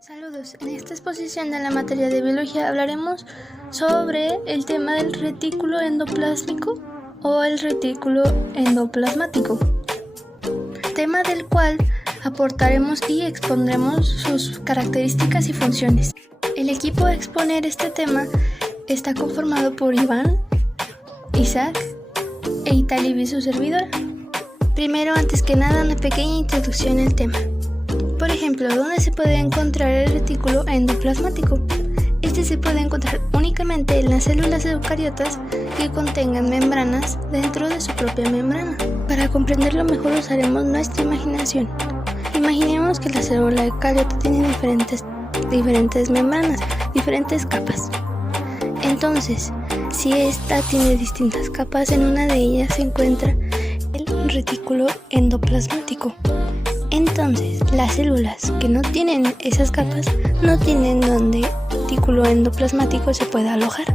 Saludos, en esta exposición de la materia de biología hablaremos sobre el tema del retículo endoplásmico o el retículo endoplasmático, tema del cual aportaremos y expondremos sus características y funciones. El equipo a exponer este tema está conformado por Iván, Isaac e Italibi, su servidora. Primero, antes que nada, una pequeña introducción al tema. Por ejemplo, ¿dónde se puede encontrar el retículo endoplasmático? Este se puede encontrar únicamente en las células eucariotas que contengan membranas dentro de su propia membrana. Para comprenderlo mejor usaremos nuestra imaginación. Imaginemos que la célula eucariota tiene diferentes membranas, diferentes capas. Entonces, si esta tiene distintas capas, en una de ellas se encuentra el retículo endoplasmático. Entonces, las células que no tienen esas capas no tienen donde el retículo endoplasmático se pueda alojar.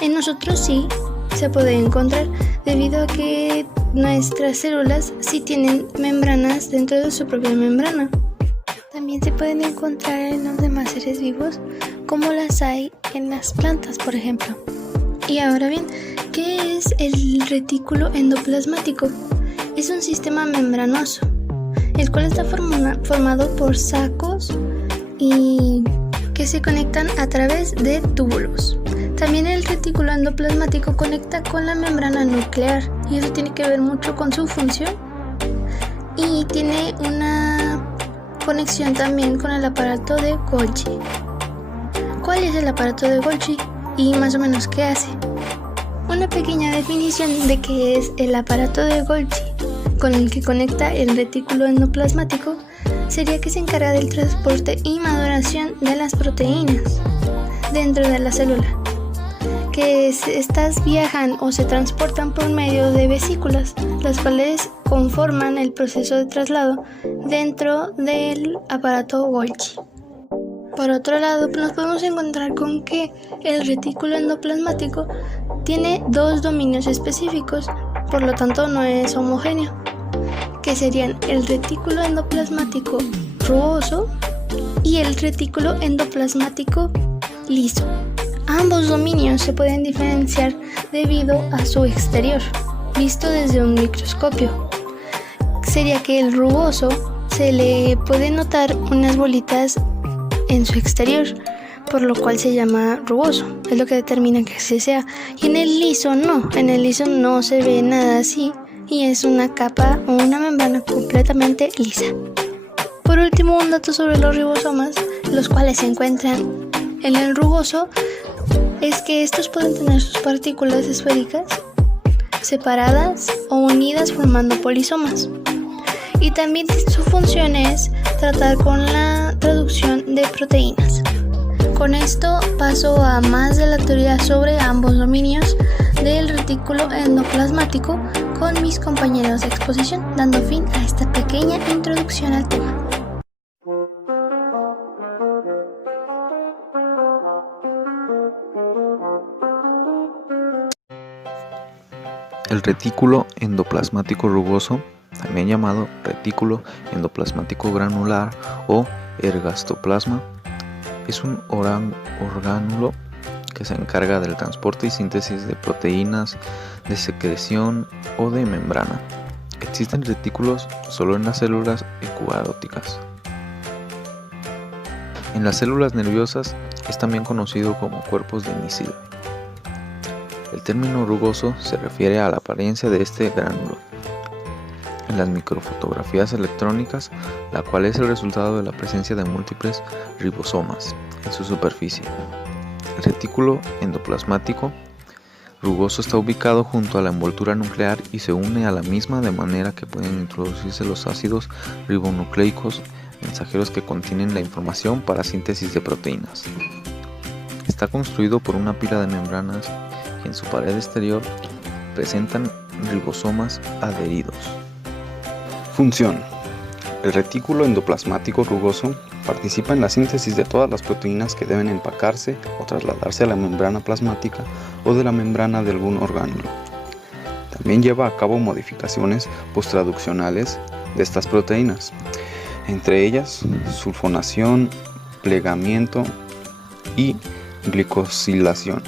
En nosotros sí se puede encontrar debido a que nuestras células sí tienen membranas dentro de su propia membrana. También se pueden encontrar en los demás seres vivos, como las hay en las plantas, por ejemplo. Y ahora bien, ¿qué es el retículo endoplasmático? Es un sistema membranoso, el cual está formado por sacos y que se conectan a través de túbulos. También el retículo endoplasmático conecta con la membrana nuclear y eso tiene que ver mucho con su función, y tiene una conexión también con el aparato de Golgi. ¿Cuál es el aparato de Golgi y más o menos qué hace? Una pequeña definición de qué es el aparato de Golgi con el que conecta el retículo endoplasmático sería que se encarga del transporte y maduración de las proteínas dentro de la célula, que estas viajan o se transportan por medio de vesículas, las cuales conforman el proceso de traslado dentro del aparato Golgi. Por otro lado, nos podemos encontrar con que el retículo endoplasmático tiene dos dominios específicos, por lo tanto no es homogéneo, que serían el retículo endoplasmático rugoso y el retículo endoplasmático liso. Ambos dominios se pueden diferenciar debido a su exterior, visto desde un microscopio. Sería que el rugoso se le puede notar unas bolitas en su exterior, por lo cual se llama rugoso, es lo que determina que así sea. Y en el liso no se ve nada así, y es una capa o una membrana completamente lisa. Por último, un dato sobre los ribosomas, los cuales se encuentran en el rugoso, es que estos pueden tener sus partículas esféricas separadas o unidas formando polisomas. Y también su función es tratar con la traducción de proteínas. Con esto paso a más de la teoría sobre ambos dominios del retículo endoplasmático con mis compañeros de exposición, dando fin a esta pequeña introducción al tema. El retículo endoplasmático rugoso, también llamado retículo endoplasmático granular o ergastoplasma, es un orgánulo que se encarga del transporte y síntesis de proteínas, de secreción o de membrana. Existen retículos solo en las células eucarióticas. En las células nerviosas es también conocido como cuerpos de Nisida. El término rugoso se refiere a la apariencia de este gránulo en las microfotografías electrónicas, la cual es el resultado de la presencia de múltiples ribosomas en su superficie. El retículo endoplasmático rugoso está ubicado junto a la envoltura nuclear y se une a la misma de manera que pueden introducirse los ácidos ribonucleicos mensajeros que contienen la información para síntesis de proteínas. Está construido por una pila de membranas y en su pared exterior presentan ribosomas adheridos. Función. El retículo endoplasmático rugoso participa en la síntesis de todas las proteínas que deben empacarse o trasladarse a la membrana plasmática o de la membrana de algún orgánulo. También lleva a cabo modificaciones posttraduccionales de estas proteínas, entre ellas sulfonación, plegamiento y glicosilación.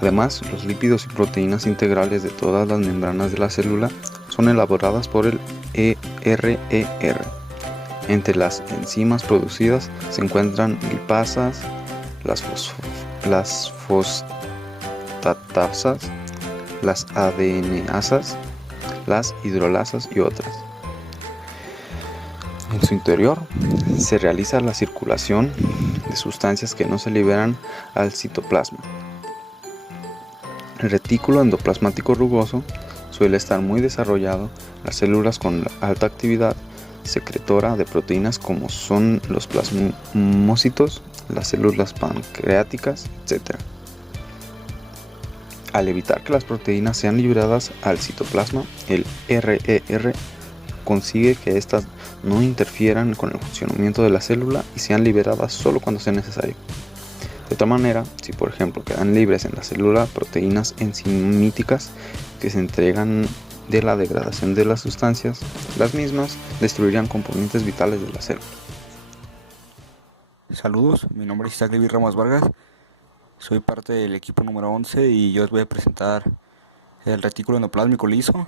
Además, los lípidos y proteínas integrales de todas las membranas de la célula son elaboradas por el ERER. Entre las enzimas producidas se encuentran lipasas, las fosfatasas, las ADNasas, las hidrolasas y otras. En su interior se realiza la circulación de sustancias que no se liberan al citoplasma. El retículo endoplasmático rugoso suele estar muy desarrollado. Las células con alta actividad secretora de proteínas como son los plasmocitos, las células pancreáticas, etc. Al evitar que las proteínas sean liberadas al citoplasma, el RER consigue que éstas no interfieran con el funcionamiento de la célula y sean liberadas solo cuando sea necesario. De otra manera, si por ejemplo quedan libres en la célula proteínas enzimíticas que se entregan de la degradación de las sustancias, las mismas destruirían componentes vitales de la célula. Saludos, mi nombre es Isaac Levi Ramos Vargas, soy parte del equipo número 11 y yo os voy a presentar el retículo endoplásmico liso.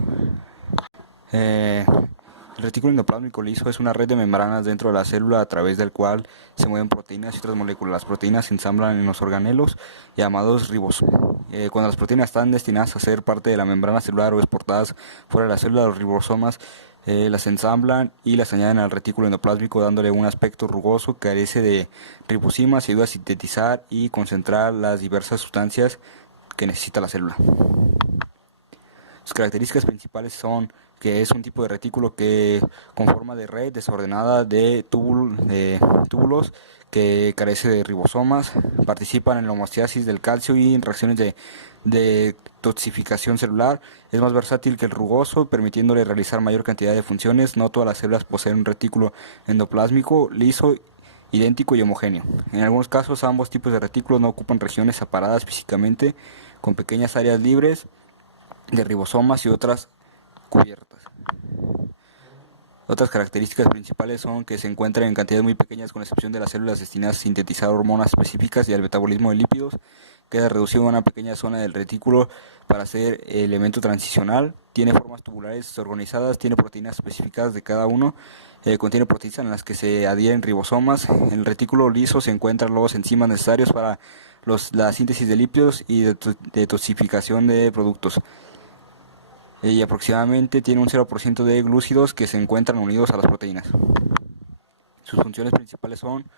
El retículo endoplásmico liso es una red de membranas dentro de la célula a través del cual se mueven proteínas y otras moléculas. Las proteínas se ensamblan en los organelos llamados ribosomas. Cuando las proteínas están destinadas a ser parte de la membrana celular o exportadas fuera de la célula, los ribosomas las ensamblan y las añaden al retículo endoplásmico dándole un aspecto rugoso que carece de ribosimas y ayuda a sintetizar y concentrar las diversas sustancias que necesita la célula. Sus características principales son que es un tipo de retículo que con forma de red desordenada de túbulos que carece de ribosomas, participan en la homeostasis del calcio y en reacciones de detoxificación celular. Es más versátil que el rugoso, permitiéndole realizar mayor cantidad de funciones. No todas las células poseen un retículo endoplásmico liso idéntico y homogéneo. En algunos casos ambos tipos de retículos no ocupan regiones separadas físicamente, con pequeñas áreas libres de ribosomas y otras cubiertas. Otras características principales son que se encuentran en cantidades muy pequeñas con excepción de las células destinadas a sintetizar hormonas específicas y al metabolismo de lípidos. Queda reducido a una pequeña zona del retículo para ser elemento transicional. Tiene formas tubulares organizadas, tiene proteínas específicas de cada uno. Contiene proteínas en las que se adhieren ribosomas. En el retículo liso se encuentran los enzimas necesarios para la síntesis de lípidos y detoxificación de productos. Y aproximadamente tiene un 0% de glúcidos que se encuentran unidos a las proteínas. Sus funciones principales son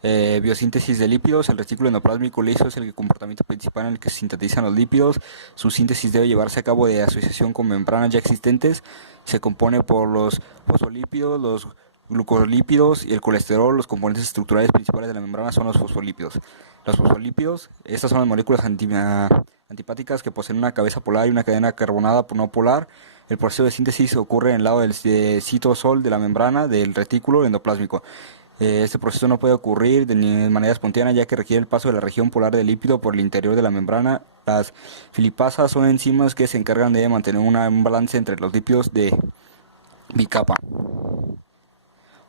biosíntesis de lípidos. El retículo endoplásmico liso es el comportamiento principal en el que se sintetizan los lípidos. Su síntesis debe llevarse a cabo de asociación con membranas ya existentes. Se compone por los fosfolípidos, los glucolípidos y el colesterol. Los componentes estructurales principales de la membrana son los fosfolípidos. Los fosfolípidos, estas son las moléculas antipáticas que poseen una cabeza polar y una cadena carbonada no polar. El proceso de síntesis ocurre en el lado del citosol de la membrana del retículo endoplásmico. Este proceso no puede ocurrir de manera espontánea ya que requiere el paso de la región polar del lípido por el interior de la membrana. Las filipasas son enzimas que se encargan de mantener un balance entre los lípidos de bicapa.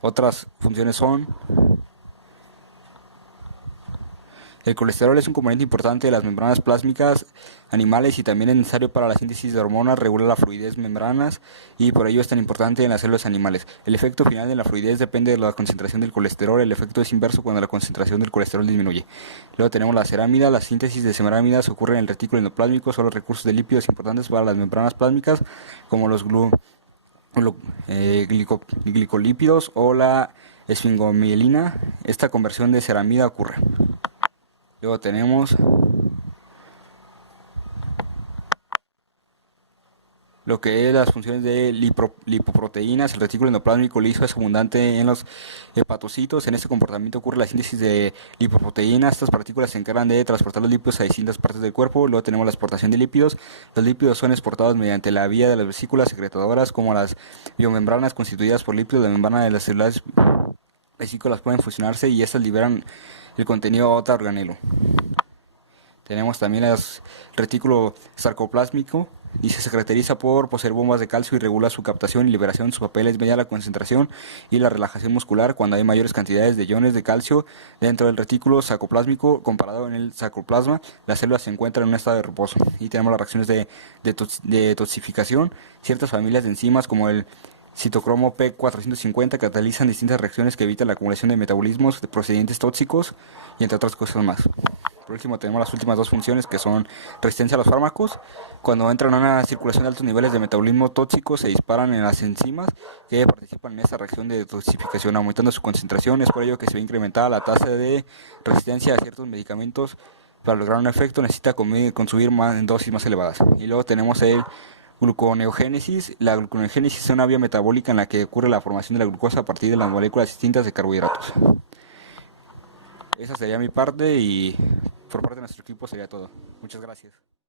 Otras funciones son: el colesterol es un componente importante de las membranas plásmicas animales y también es necesario para la síntesis de hormonas, regula la fluidez de membranas y por ello es tan importante en las células animales. El efecto final de la fluidez depende de la concentración del colesterol. El efecto es inverso cuando la concentración del colesterol disminuye. Luego tenemos la cerámida. La síntesis de cerámidas ocurre en el retículo endoplásmico. Son los recursos de lípidos importantes para las membranas plásmicas como los glicolípidos o la esfingomielina. Esta conversión de ceramida ocurre. Luego tenemos lo que es las funciones de lipoproteínas. El retículo endoplásmico liso es abundante en los hepatocitos. En este comportamiento ocurre la síntesis de lipoproteínas. Estas partículas se encargan de transportar los lípidos a distintas partes del cuerpo. Luego tenemos la exportación de lípidos. Los lípidos son exportados mediante la vía de las vesículas secretadoras, como las biomembranas constituidas por lípidos. La membrana de las células vesículas pueden fusionarse y estas liberan el contenido a otro organelo. Tenemos también el retículo sarcoplásmico. Dice, se caracteriza por poseer bombas de calcio y regula su captación y liberación. Su papel es mediar la concentración y la relajación muscular cuando hay mayores cantidades de iones de calcio dentro del retículo sarcoplásmico. Comparado en el sarcoplasma, las células se encuentran en un estado de reposo. Y tenemos las reacciones de detoxificación. Ciertas familias de enzimas como el citocromo P450 catalizan distintas reacciones que evitan la acumulación de metabolismos de procedentes tóxicos y entre otras cosas más. Por último, tenemos las últimas dos funciones, que son resistencia a los fármacos. Cuando entran a una circulación de altos niveles de metabolismo tóxico, se disparan en las enzimas que participan en esta reacción de detoxificación, aumentando su concentración. Es por ello que se ve incrementada la tasa de resistencia a ciertos medicamentos. Para lograr un efecto necesita consumir en dosis más elevadas. Y luego tenemos el gluconeogénesis. La gluconeogénesis es una vía metabólica en la que ocurre la formación de la glucosa a partir de las moléculas distintas de carbohidratos. Esa sería mi parte y por parte de nuestro equipo sería todo. Muchas gracias.